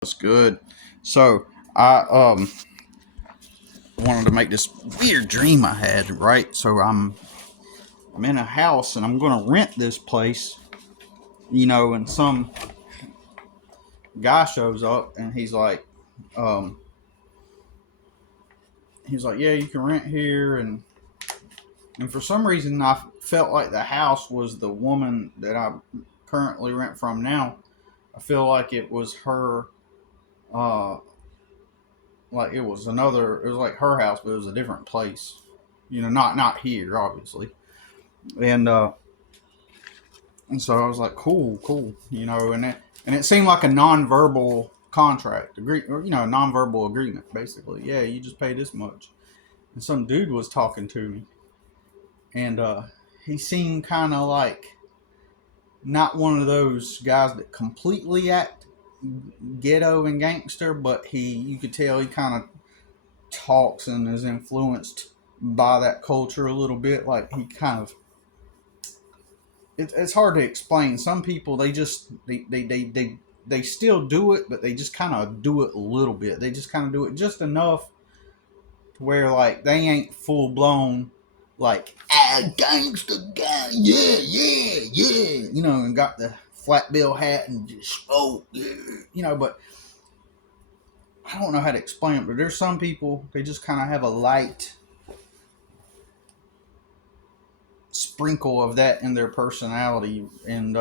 That's good. So I wanted to make this weird dream I had, right? So I'm in a house and I'm gonna rent this place, and some guy shows up and um he's like, yeah, you can rent here, and for some reason I felt like the house was the woman that I currently rent from now. I feel like it was her, uh, like it was like her house, but it was a different place. Not here, obviously. And and so I was like, cool, cool, and it seemed like a nonverbal contract, a nonverbal agreement, basically. Yeah, you just pay this much. And some dude was talking to me, and he seemed kind of like not one of those guys that completely act ghetto and gangster, but you could tell he kind of talks and is influenced by that culture a little bit. Like he kind of, it's hard to explain. Some people they still do it, but they just kind of do it a little bit. They just kind of do it just enough to where like they ain't full blown like gangster guy, yeah, yeah, yeah, and got the flat bill hat and just yeah, But I don't know how to explain it. But there's some people they just kind of have a light sprinkle of that in their personality, and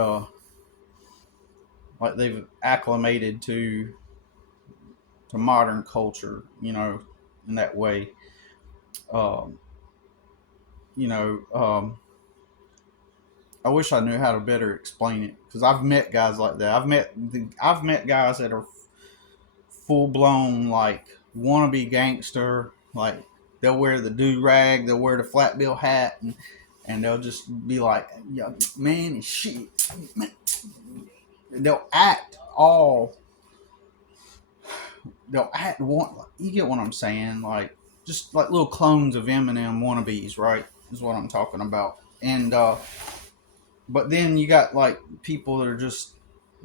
like they've acclimated to modern culture, in that way. Um, you know, um, I wish I knew how to better explain it because I've met guys like that. I've met guys that are full blown like wannabe gangster. Like they'll wear the do rag, they'll wear the flat bill hat, and they'll just be like, yeah, man, and shit. Man. They'll act all. They'll act one. You get what I'm saying? Like just like little clones of Eminem wannabes, right? Is what I'm talking about. And but then you got like people that are just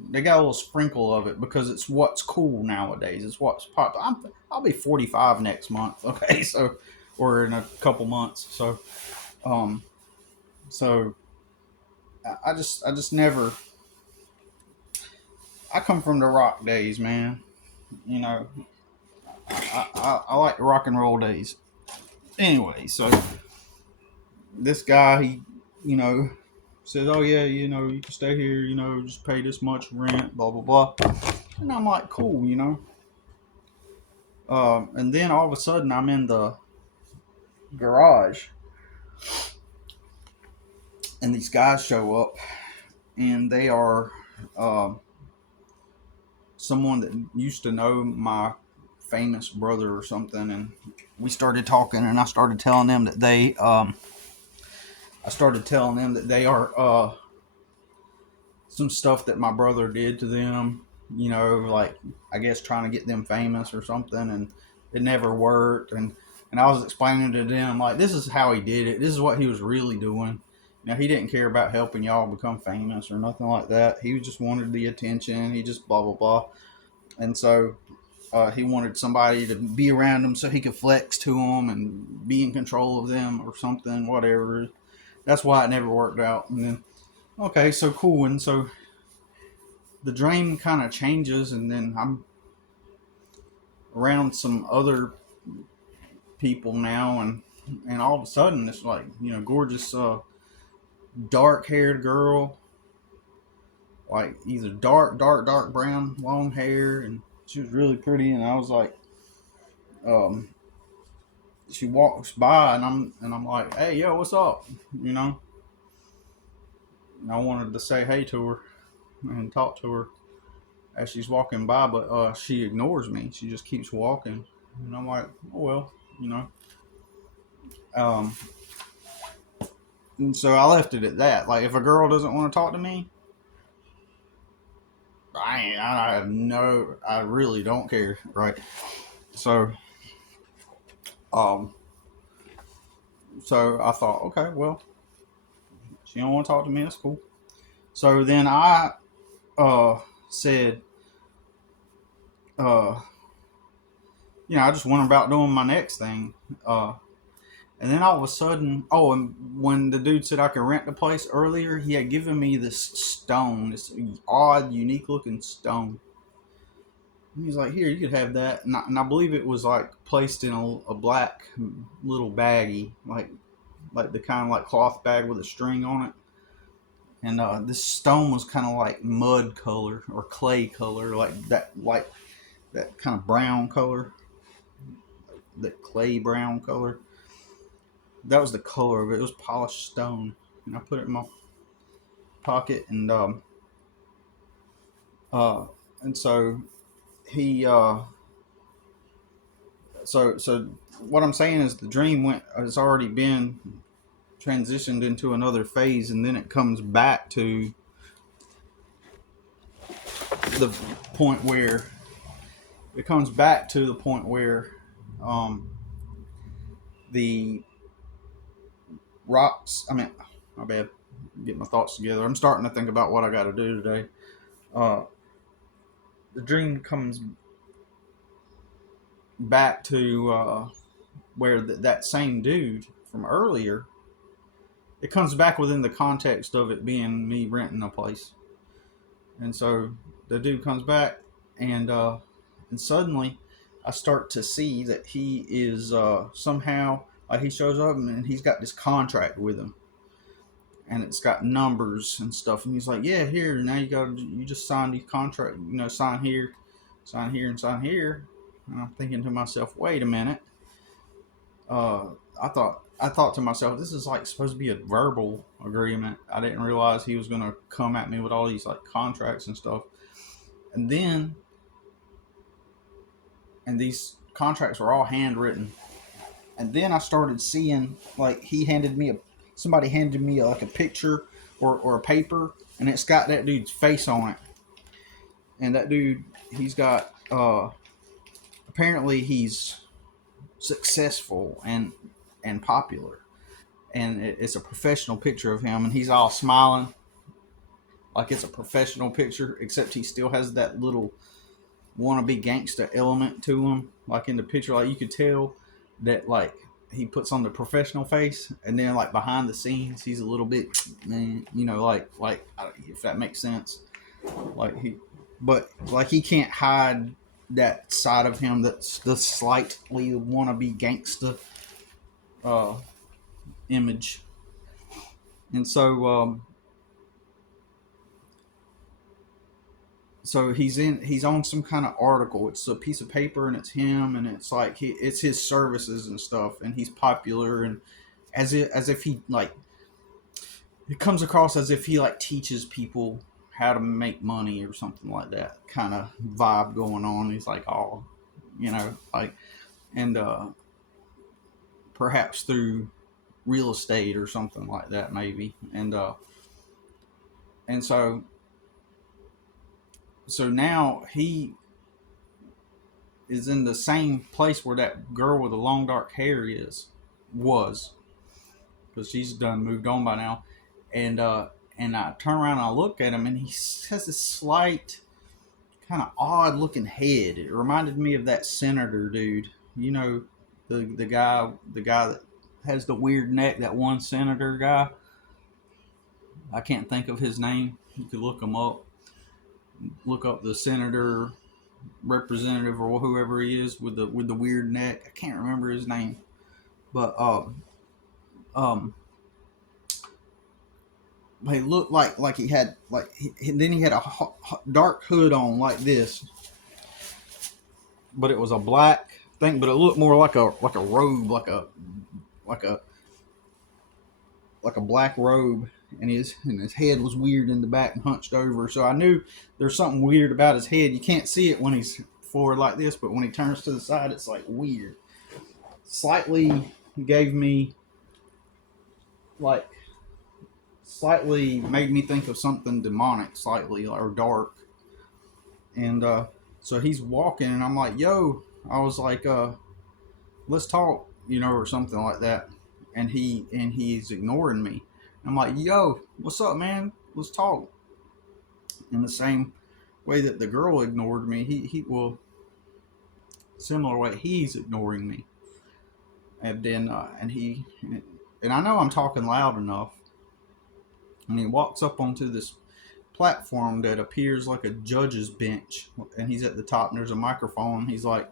they got a little sprinkle of it because it's what's cool nowadays. It's what's pop. I'll be 45 next month. Okay, so or in a couple months. Um, so I just never. I come from the rock days, man. You know, I like the rock and roll days. Anyway, so this guy, he, you know, says, "Oh yeah, you can stay here. Just pay this much rent, blah blah blah." And I'm like, "Cool," And then all of a sudden, I'm in the garage, and these guys show up, and they are um, someone that used to know my famous brother or something, and we started talking, and I started telling them that they are some stuff that my brother did to them, like I guess trying to get them famous or something, and it never worked. And I was explaining to them like this is how he did it. This is what he was really doing. He didn't care about helping y'all become famous or nothing like that. He just wanted the attention. He just blah blah blah. And so he wanted somebody to be around him so he could flex to them and be in control of them or something, whatever. That's why it never worked out. And then okay, so cool. And so the dream kind of changes, and then I'm around some other people now, and all of a sudden it's like gorgeous dark haired girl, like either dark brown long hair, and she was really pretty, and I was like, um, she walks by, and I'm like, hey yo, what's up, you know? And I wanted to say hey to her and talk to her as she's walking by, but she ignores me. She just keeps walking, and I'm like, oh well, you know. Um, and so I left it at that. Like, if a girl doesn't want to talk to me, I have no, I really don't care, right? So, um, so I thought, okay, well, she don't want to talk to me. That's cool. So then I said, uh, I just went about doing my next thing. And then all of a sudden, oh, and when the dude said I could rent the place earlier, he had given me this stone, this odd, unique looking stone. And he's like, here, you could have that. And I believe it was like placed in a black little baggie, like the kind of like cloth bag with a string on it. And this stone was kind of like mud color or clay color, like that kind of brown color, that clay brown color. That was the color of it. It was polished stone, and I put it in my pocket, uh, and so he, so what I'm saying is the dream has already been transitioned into another phase, and then it comes back to the point where um, the rocks. I mean, my bad. Get my thoughts together. I'm starting to think about what I got to do today. Uh, the dream comes back to where that same dude from earlier. It comes back within the context of it being me renting a place, and so the dude comes back, and suddenly I start to see that he is somehow like he shows up and he's got this contract with him, and it's got numbers and stuff, and he's like, yeah, here, now you just sign these contract, sign here, and sign here. And I'm thinking to myself, wait a minute. uh I thought to myself, this is like supposed to be a verbal agreement. I didn't realize he was gonna come at me with all these like contracts and stuff. And then and these contracts were all handwritten. And then I started seeing like somebody handed me like a picture or a paper, and it's got that dude's face on it. And that dude, he's got apparently he's successful and popular, and it's a professional picture of him, and he's all smiling like it's a professional picture, except he still has that little wannabe gangsta element to him. Like in the picture, like you could tell that like he puts on the professional face, and then like behind the scenes he's a little bit, man, like if that makes sense. Like but like he can't hide that side of him that's the slightly wannabe gangsta uh image. And so he's on some kind of article. It's a piece of paper, and it's him, and it's like it's his services and stuff, and he's popular, and as if he like it comes across as if he like teaches people how to make money or something like that kind of vibe going on. He's like, oh, like, and perhaps through real estate or something like that, maybe. And so now he is in the same place where that girl with the long dark hair was, because she's done moved on by now. And I turn around and I look at him, and he has this slight kind of odd looking head. It reminded me of that senator dude, the guy that has the weird neck, that one senator guy. I can't think of his name. You could look him up. Look up the senator, representative, or whoever he is with the weird neck. I can't remember his name, but um, he looked like he had then he had a dark hood on like this, but it was a black thing. But it looked more like a robe, like a black robe. And his head was weird in the back and hunched over. So I knew there's something weird about his head. You can't see it when he's forward like this, but when he turns to the side, it's like weird. Slightly gave me slightly made me think of something demonic, slightly, or dark. And so he's walking, and I'm like, yo, I was like, let's talk, or something like that. And he's ignoring me. I'm like, yo, what's up, man? Let's talk. In the same way that the girl ignored me, similar way he's ignoring me. And then and I know I'm talking loud enough, and he walks up onto this platform that appears like a judge's bench, and he's at the top and there's a microphone. He's like,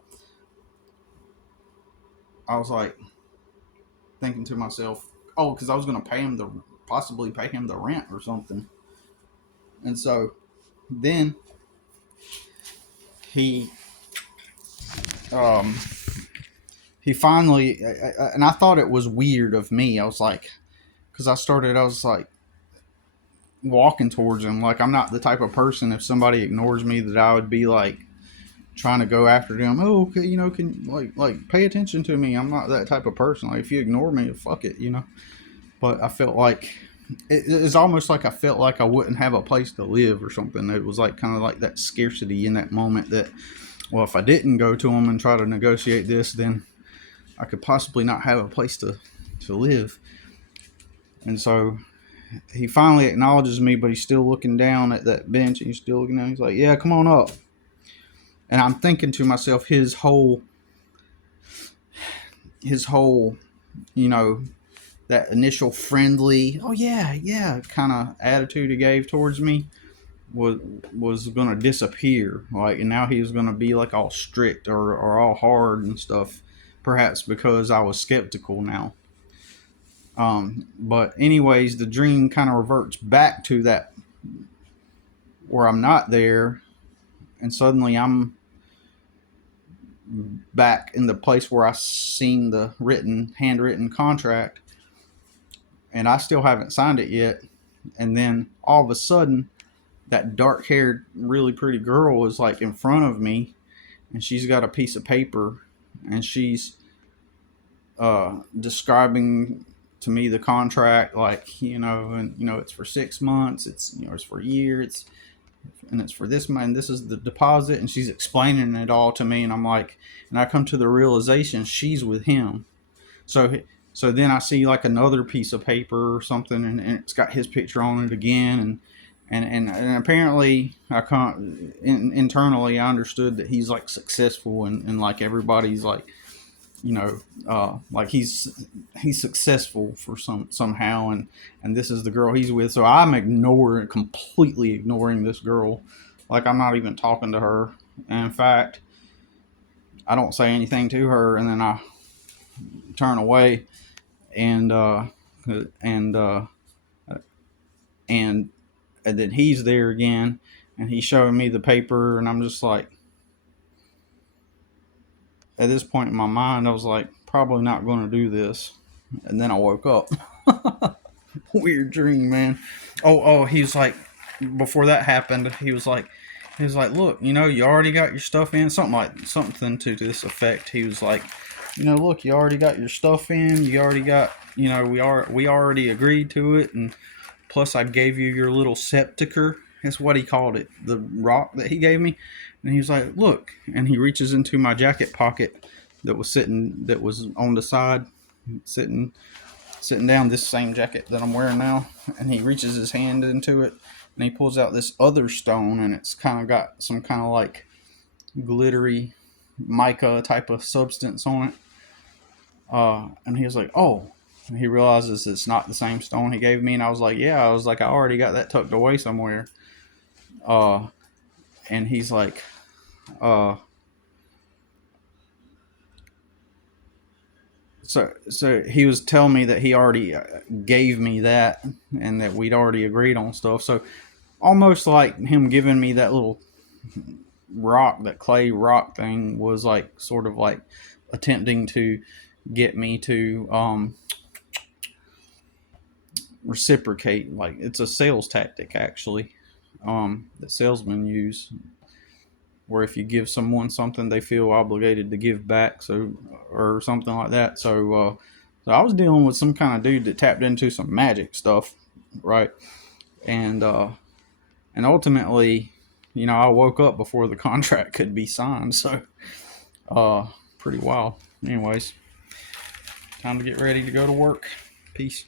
I was like thinking to myself, oh, because I was going to possibly pay him the rent or something. And so then he um he finally, and I thought it was weird of me. I was like, because I was like walking towards him. Like, I'm not the type of person, if somebody ignores me, that I would be like trying to go after them. Oh, okay, can like pay attention to me. I'm not that type of person. Like, if you ignore me, fuck it. But I felt like it's almost like I felt like I wouldn't have a place to live or something. It was like kind of like that scarcity in that moment that, well, if I didn't go to him and try to negotiate this, then I could possibly not have a place to live. And so he finally acknowledges me, but he's still looking down at that bench, and he's still looking down. He's like, yeah, come on up. And I'm thinking to myself, his whole, that initial friendly, oh yeah, kind of attitude he gave towards me was going to disappear. Like, and now he was going to be like all strict or all hard and stuff, perhaps because I was skeptical now. But anyways, the dream kind of reverts back to that where I'm not there, and suddenly I'm back in the place where I seen the handwritten contract, and I still haven't signed it yet. And then all of a sudden, that dark-haired, really pretty girl is like in front of me, and she's got a piece of paper, and she's describing to me the contract, like, it's for 6 months, it's for a year, it's for this month, this is the deposit, and she's explaining it all to me, and I'm like, and I come to the realization she's with him. So then I see like another piece of paper or something, and it's got his picture on it again, and apparently internally I understood that he's like successful, and like everybody's like, like he's successful for somehow, and this is the girl he's with. So I'm completely ignoring this girl. Like, I'm not even talking to her. And in fact, I don't say anything to her, and then I turn away, and then he's there again, and he's showing me the paper, and I'm just like, at this point in my mind, I was like, probably not going to do this. And then I woke up. Weird dream, man. Oh, he was like, before that happened, he was like, look, you already got your stuff in, something to this effect. He was like, look, you already got your stuff in. You already got, we already agreed to it, and plus I gave you your little septiker. That's what he called it, the rock that he gave me. And he was like, look, and he reaches into my jacket pocket that was on the side, sitting down, this same jacket that I'm wearing now. And he reaches his hand into it, and he pulls out this other stone, and it's kind of got some kind of like glittery mica type of substance on it. And he was like, oh, and he realizes it's not the same stone he gave me. And I was like, yeah, I already got that tucked away somewhere. And he's like, so he was telling me that he already gave me that, and that we'd already agreed on stuff. So almost like him giving me that little rock, that clay rock thing, was like sort of like attempting to get me to reciprocate. Like, it's a sales tactic, actually, that salesmen use, where if you give someone something, they feel obligated to give back, or something like that. So I was dealing with some kind of dude that tapped into some magic stuff, right? And ultimately, I woke up before the contract could be signed. So pretty wild. Anyways, time to get ready to go to work. Peace.